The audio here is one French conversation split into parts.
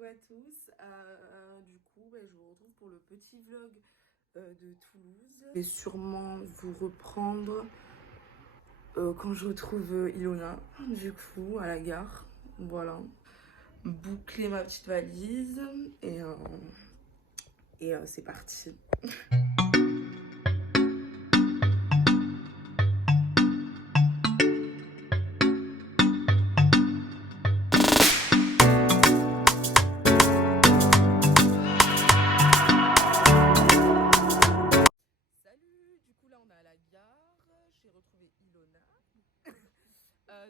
coucou à tous. Je vous retrouve pour le petit vlog de Toulouse. Je vais sûrement vous reprendre quand je retrouve Ilona, du coup, à la gare. Voilà. Boucler ma petite valise et c'est parti.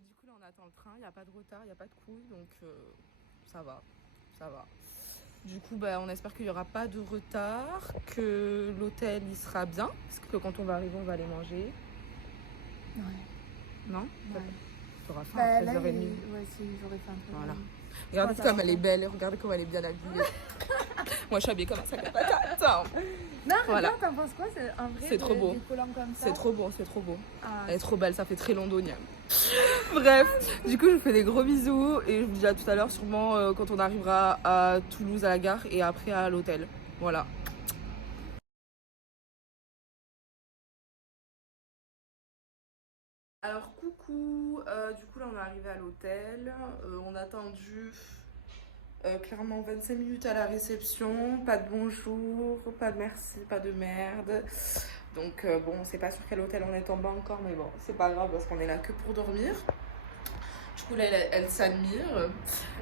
Du coup là on attend le train, il n'y a pas de retard, il n'y a pas de couille, donc ça va. Du coup on espère qu'il n'y aura pas de retard, que l'hôtel il sera bien, parce que quand on va arriver on va aller manger. Ouais. Non? Ouais. T'auras faim à 13h30. Ouais, si, j'aurais faim. Voilà. Regardez comme elle est belle, regardez comme elle est bien habillée. Moi je suis habillée comme un sac à patates. Non, voilà. T'en penses quoi? C'est trop beau. Des collants comme ça. C'est trop beau. Ah. Elle est trop belle, ça fait très londonien. Bref, du coup je vous fais des gros bisous et je vous dis à tout à l'heure sûrement quand on arrivera à Toulouse à la gare et après à l'hôtel. Voilà. Alors coucou, du coup là on est arrivé à l'hôtel, on a attendu clairement 25 minutes à la réception, pas de bonjour, pas de merci, pas de merde. Donc bon, on sait pas sur quel hôtel on est tombé encore, mais bon, c'est pas grave parce qu'on est là que pour dormir. Du coup là, elle s'admire.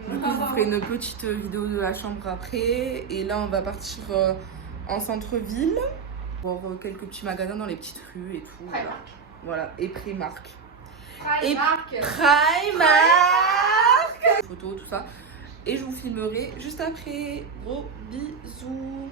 Du coup, je vous ferai une petite vidéo de la chambre après. Et là, on va partir en centre-ville, voir quelques petits magasins dans les petites rues et tout. Voilà, et Primark. Primark. Photos, tout ça. Et je vous filmerai juste après. Gros bisous.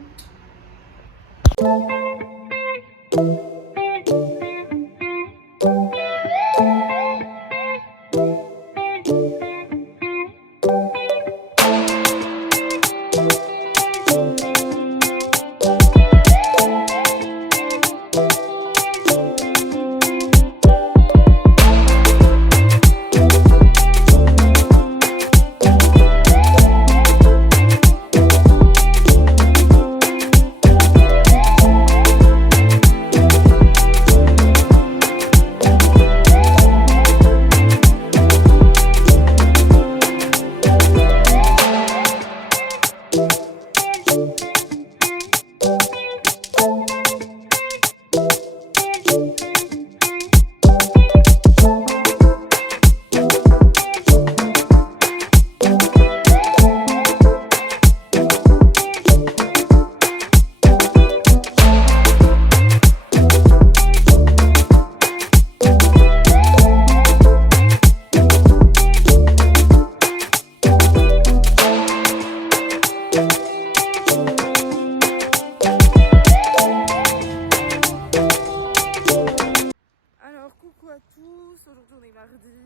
Aujourd'hui on est mardi,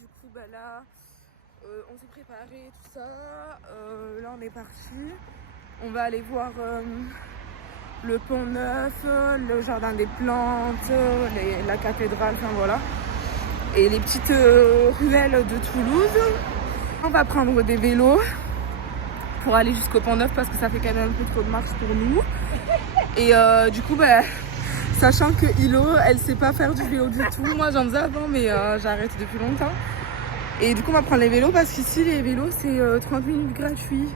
du coup là on s'est préparé tout ça, là on est parti, on va aller voir le pont neuf, le jardin des plantes, la cathédrale, enfin voilà, et les petites ruelles de Toulouse. On va prendre des vélos pour aller jusqu'au pont neuf parce que ça fait quand même un peu trop de marche pour nous. Et du coup sachant que Ilo, elle sait pas faire du vélo du tout. Moi j'en faisais avant mais j'arrête depuis longtemps. Et du coup on va prendre les vélos parce qu'ici les vélos c'est 30 minutes gratuits.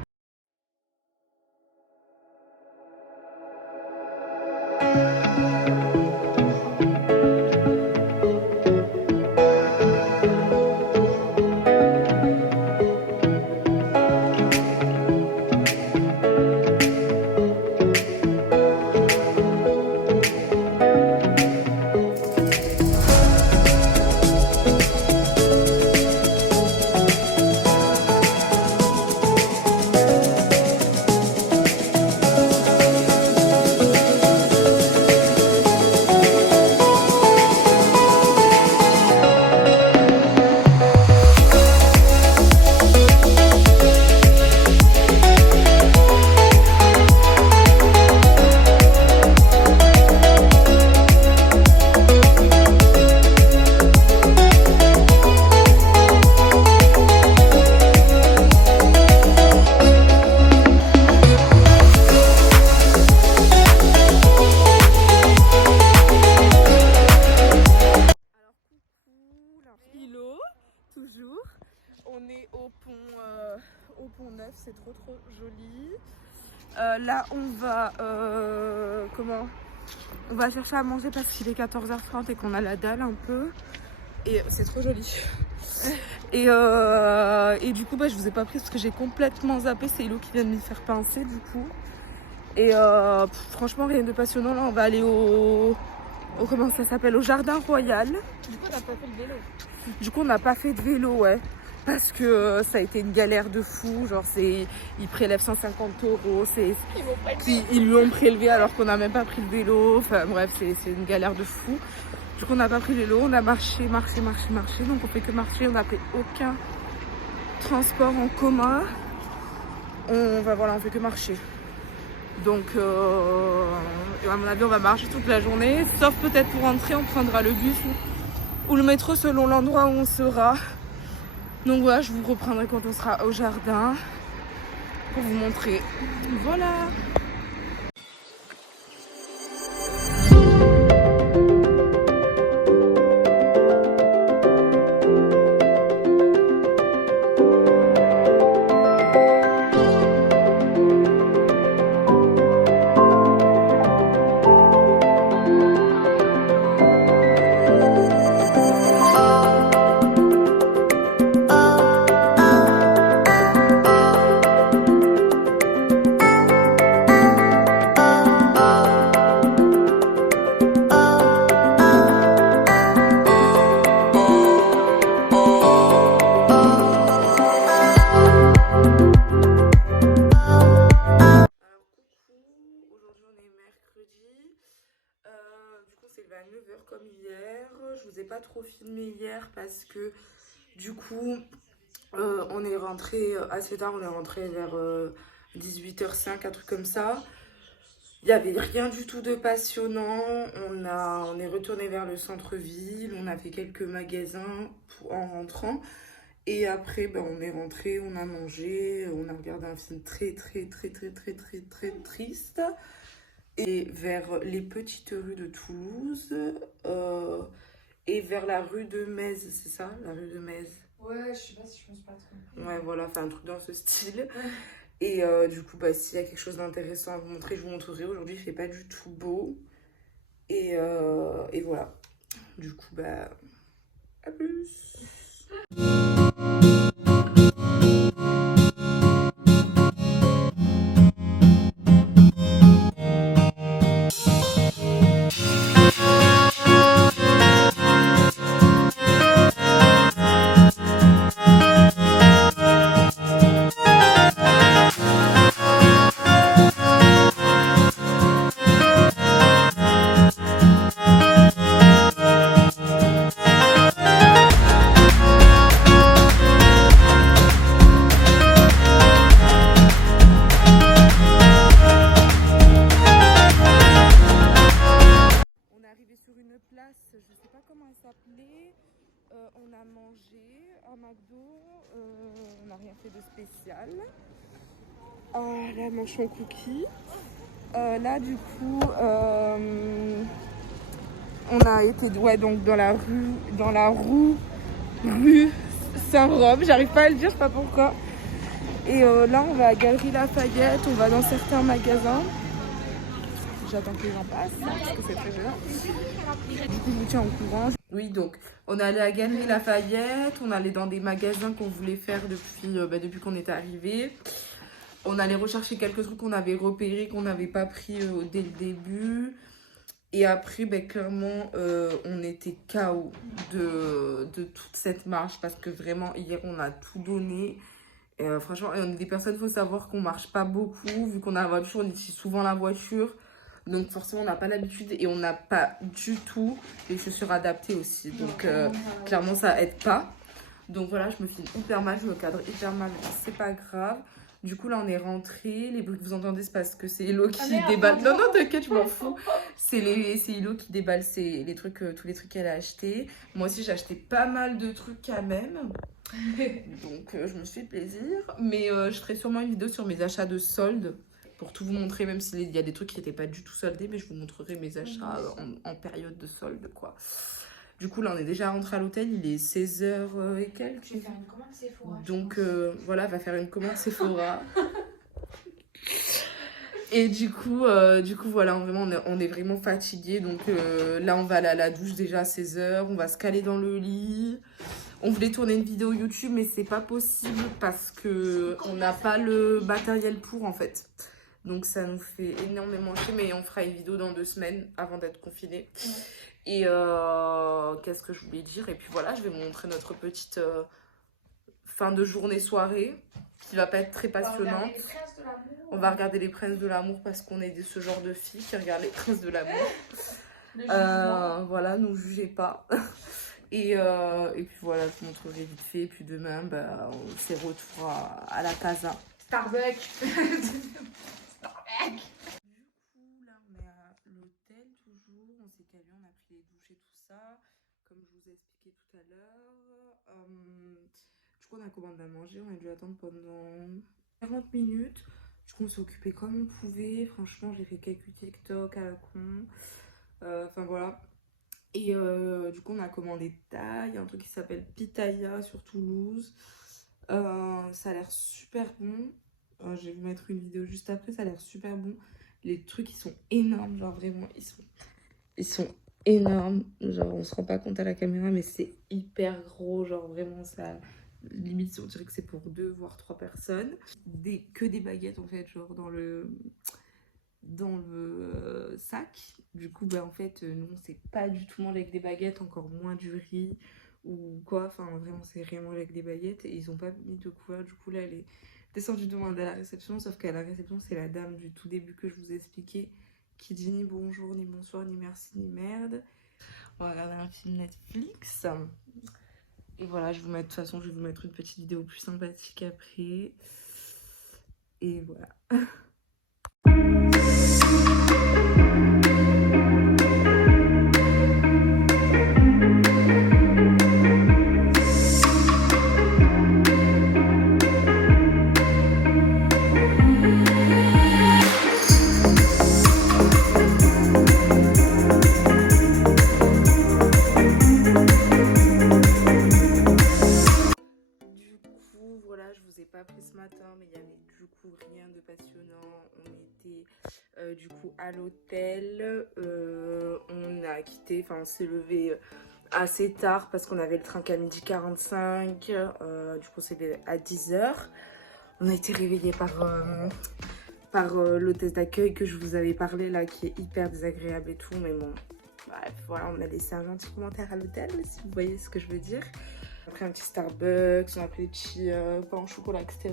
au Pont Neuf, c'est trop joli. Là on va on va chercher à manger parce qu'il est 14h30 et qu'on a la dalle un peu. Et c'est trop joli. Et du coup je vous ai pas pris parce que j'ai complètement zappé. C'est Hello qui vient de m'y faire pincer du coup. Et franchement rien de passionnant. Là on va aller au comment ça s'appelle, au Jardin Royal. Du coup, on n'a pas fait le vélo. Du coup on n'a pas fait de vélo, ouais. Parce que ça a été une galère de fou. Genre ils prélèvent 150 €. Ils lui ont prélevé alors qu'on n'a même pas pris le vélo. Enfin bref, c'est une galère de fou. Du coup on n'a pas pris le vélo, on a marché. Donc on fait que marcher, on n'a pris aucun transport en commun. On fait que marcher. Donc à mon avis on va marcher toute la journée. Sauf peut-être pour rentrer, on prendra le bus ou le métro selon l'endroit où on sera. Donc voilà, je vous reprendrai quand on sera au jardin pour vous montrer. Voilà. À 9h comme hier. Je vous ai pas trop filmé hier parce que du coup on est rentré assez tard, on est rentré vers 18h05, un truc comme ça. Il n'y avait rien du tout de passionnant. On est retourné vers le centre-ville, on a fait quelques magasins en rentrant. Et après on est rentré, on a mangé, on a regardé un film très triste. Et vers les petites rues de Toulouse et vers la rue de Metz, c'est ça, la rue de Metz? Ouais, je sais pas si je me suis pas trompée. Ouais, voilà, enfin un truc dans ce style. Et du coup, s'il y a quelque chose d'intéressant à vous montrer, je vous montrerai. Aujourd'hui, il fait pas du tout beau. Et voilà. Du coup, à plus. Je sais pas comment elle s'appelait. On a mangé à McDo. On n'a rien fait de spécial. Là, manchon cookie. Là, du coup, on a été donc dans la rue Saint-Roch. J'arrive pas à le dire, je sais pas pourquoi. Et là, on va à Galerie Lafayette. On va dans certains magasins. J'attends que les gens passent parce que c'est très gênant. Du coup, je vous tiens au courant. Oui, donc, on est allé à Galerie Lafayette. On allait dans des magasins qu'on voulait faire depuis qu'on est arrivé. On allait rechercher quelques trucs qu'on avait repérés, qu'on n'avait pas pris dès le début. Et après, clairement, on était KO de toute cette marche parce que vraiment, hier, on a tout donné. Franchement, on est des personnes, il faut savoir qu'on marche pas beaucoup. Vu qu'on a la voiture, on utilise souvent la voiture. Donc forcément, on n'a pas l'habitude et on n'a pas du tout les chaussures adaptées aussi. Donc clairement, ça aide pas. Donc voilà, je me filme hyper mal, je me cadre hyper mal. C'est pas grave. Du coup, là, on est rentré. Les bruits que vous entendez, c'est parce que c'est Hello qui déballe. Non, t'inquiète, je m'en fous. C'est Hello qui déballe tous les trucs qu'elle a achetés. Moi aussi, j'ai acheté pas mal de trucs quand même. Donc, je me suis fait plaisir. Mais je ferai sûrement une vidéo sur mes achats de soldes. Pour tout vous montrer, même s'il y a des trucs qui n'étaient pas du tout soldés. Mais je vous montrerai mes achats en période de solde, quoi. Du coup, là, on est déjà rentré à l'hôtel. Il est 16h et quelques. Je vais faire une commande Sephora. Donc, voilà, va faire une commande Sephora. Et du coup, voilà, vraiment, on est vraiment fatigué. Donc là, on va aller à la douche déjà à 16h. On va se caler dans le lit. On voulait tourner une vidéo YouTube, mais c'est pas possible parce que on n'a pas le matériel pour, en fait. Donc ça nous fait énormément chier, mais on fera une vidéo dans 2 semaines avant d'être confinés. Ouais. Et qu'est-ce que je voulais dire? Et puis voilà, je vais vous montrer notre petite fin de journée-soirée qui va pas être très passionnante. On va regarder les Princes de l'amour parce qu'on est de ce genre de filles qui regardent les Princes de l'amour. Voilà, nous jugez pas. Et puis voilà, je vous montrerai vite fait. Et puis demain, bah, c'est retour à la casa. Starbucks. Du coup, là, on est à l'hôtel toujours. On s'est calé, on a pris les douches et tout ça. Comme je vous ai expliqué tout à l'heure. Du coup, on a commandé à manger. On a dû attendre pendant 40 minutes. Du coup, on s'est occupé comme on pouvait. Franchement, j'ai fait quelques TikTok à la con. Enfin, voilà. Et du coup, on a commandé thaï, un truc qui s'appelle Pitaya sur Toulouse. Ça a l'air super bon. Je vais vous mettre une vidéo juste après, ça a l'air super bon. Les trucs, ils sont énormes, genre vraiment, ils sont énormes. Genre, on se rend pas compte à la caméra, mais c'est hyper gros. Genre, vraiment, ça... Limite, on dirait que c'est pour 2 voire 3 personnes. Que des baguettes, en fait, genre dans le sac. Du coup, bah, en fait, nous, on sait pas du tout manger avec des baguettes, encore moins du riz ou quoi. Enfin, vraiment, c'est rien manger avec des baguettes. Et ils ont pas mis de couvert. Du coup, là, elle est descendue demander à la réception. Sauf qu'à la réception, c'est la dame du tout début que je vous ai expliqué qui dit ni bonjour, ni bonsoir, ni merci, ni merde. On va regarder un film Netflix. Et voilà, de toute façon, je vais vous mettre une petite vidéo plus sympathique après. Et voilà. Ce matin, mais il y avait du coup rien de passionnant. On était du coup à l'hôtel, on a quitté, enfin on s'est levé assez tard parce qu'on avait le train qu'à 12h45, du coup c'était à 10h. On a été réveillé par l'hôtesse d'accueil que je vous avais parlé là, qui est hyper désagréable et tout, mais bon, bref, voilà, on a laissé un gentil commentaire à l'hôtel, si vous voyez ce que je veux dire. On a pris un petit Starbucks, on a pris des petits pains au chocolat, etc.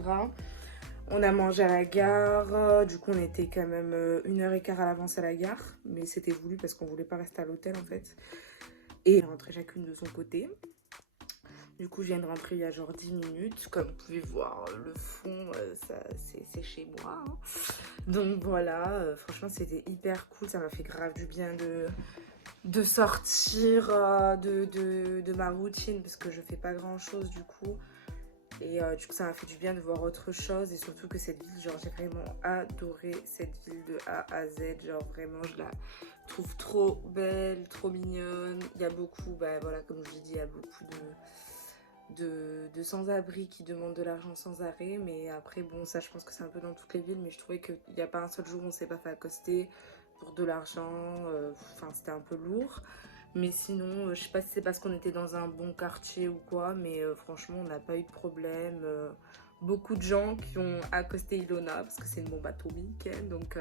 On a mangé à la gare. Du coup, on était quand même 1h15 à l'avance à la gare. Mais c'était voulu parce qu'on voulait pas rester à l'hôtel en fait. Et on est rentré chacune de son côté. Du coup, je viens de rentrer il y a genre 10 minutes. Comme vous pouvez voir, le fond, c'est chez moi. Hein. Donc voilà, franchement, c'était hyper cool. Ça m'a fait grave du bien de sortir de ma routine parce que je fais pas grand chose du coup. Et du coup, ça m'a fait du bien de voir autre chose. Et surtout que cette ville, genre, j'ai vraiment adoré cette ville de A à Z. Genre, vraiment, je la trouve trop belle, trop mignonne. Il y a beaucoup, bah voilà, comme je l'ai dit, il y a beaucoup de sans-abri qui demandent de l'argent sans arrêt. Mais après, bon, ça, je pense que c'est un peu dans toutes les villes. Mais je trouvais qu'il n'y a pas un seul jour où on s'est pas fait accoster pour de l'argent. Enfin, c'était un peu lourd. Mais sinon, je sais pas si c'est parce qu'on était dans un bon quartier ou quoi, mais franchement, on n'a pas eu de problème. Beaucoup de gens qui ont accosté Ilona, parce que c'est une bombe atomique, hein, donc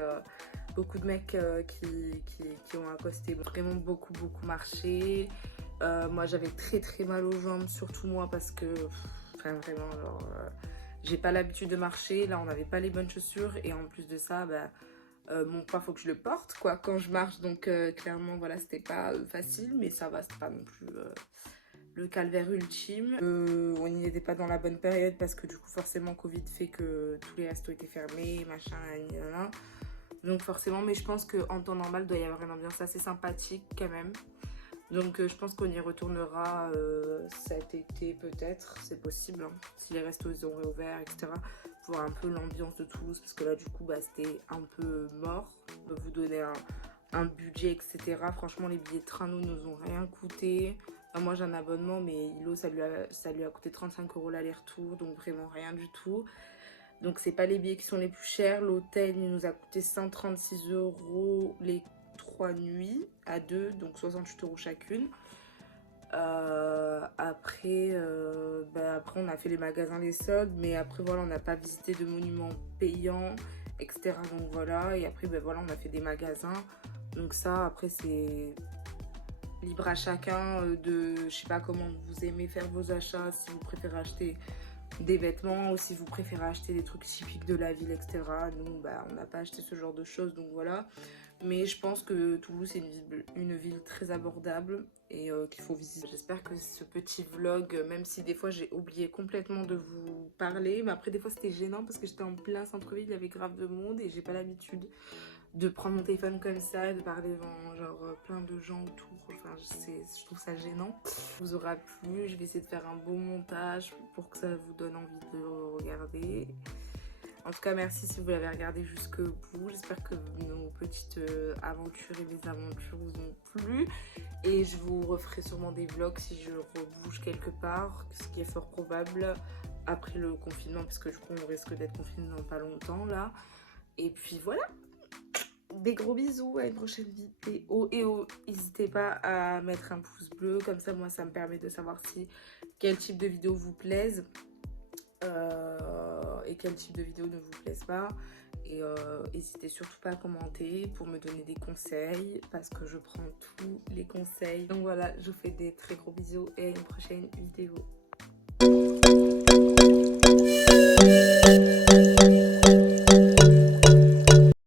beaucoup de mecs qui ont accosté, vraiment beaucoup marché. Moi, j'avais très mal aux jambes, surtout moi, parce que, enfin, vraiment, genre, j'ai pas l'habitude de marcher. Là, on n'avait pas les bonnes chaussures, et en plus de ça, bah, mon poids, faut que je le porte quoi quand je marche, donc clairement voilà, c'était pas facile, mais ça va, c'est pas non plus le calvaire ultime. On n'y était pas dans la bonne période parce que du coup forcément Covid fait que tous les restos étaient fermés, machin, donc forcément, mais je pense qu'en temps normal doit y avoir une ambiance assez sympathique quand même. Donc je pense qu'on y retournera cet été peut-être, c'est possible, hein, si les restos ils ont réouvert, etc. Pour un peu l'ambiance de Toulouse, parce que là du coup bah, c'était un peu mort. On peut vous donner un budget, etc. Franchement, les billets de train nous ont rien coûté. Enfin, moi j'ai un abonnement, mais Hilo ça lui a coûté 35 € l'aller-retour, donc vraiment rien du tout. Donc c'est pas les billets qui sont les plus chers. L'hôtel il nous a coûté 136 € les 3 nuits à 2, donc 68 € chacune. Après on a fait les magasins, les soldes, mais après voilà, on n'a pas visité de monuments payants, etc. Donc voilà, et après voilà, on a fait des magasins. Donc ça, après c'est libre à chacun de, je sais pas comment vous aimez faire vos achats, si vous préférez acheter des vêtements ou si vous préférez acheter des trucs typiques de la ville, etc. Nous, on n'a pas acheté ce genre de choses, donc voilà. Mais je pense que Toulouse est une ville très abordable et qu'il faut visiter. J'espère que ce petit vlog, même si des fois j'ai oublié complètement de vous parler, mais après des fois c'était gênant parce que j'étais en plein centre-ville, il y avait grave de monde et j'ai pas l'habitude de prendre mon téléphone comme ça et de parler devant genre plein de gens autour. Enfin, je trouve ça gênant. Vous aura plu, je vais essayer de faire un beau montage pour que ça vous donne envie de regarder. En tout cas, merci si vous l'avez regardé jusqu'au bout. J'espère que nos petites aventures et mes aventures vous ont plu. Et je vous referai sûrement des vlogs si je rebouge quelque part, ce qui est fort probable après le confinement, parce que du coup on risque d'être confiné dans pas longtemps là. Et puis voilà. Des gros bisous, à une prochaine vidéo. Et n'hésitez pas à mettre un pouce bleu, comme ça moi ça me permet de savoir si quel type de vidéo vous plaise et quel type de vidéo ne vous plaise pas. Et n'hésitez surtout pas à commenter pour me donner des conseils, parce que je prends tous les conseils. Donc voilà, je vous fais des très gros bisous et à une prochaine vidéo.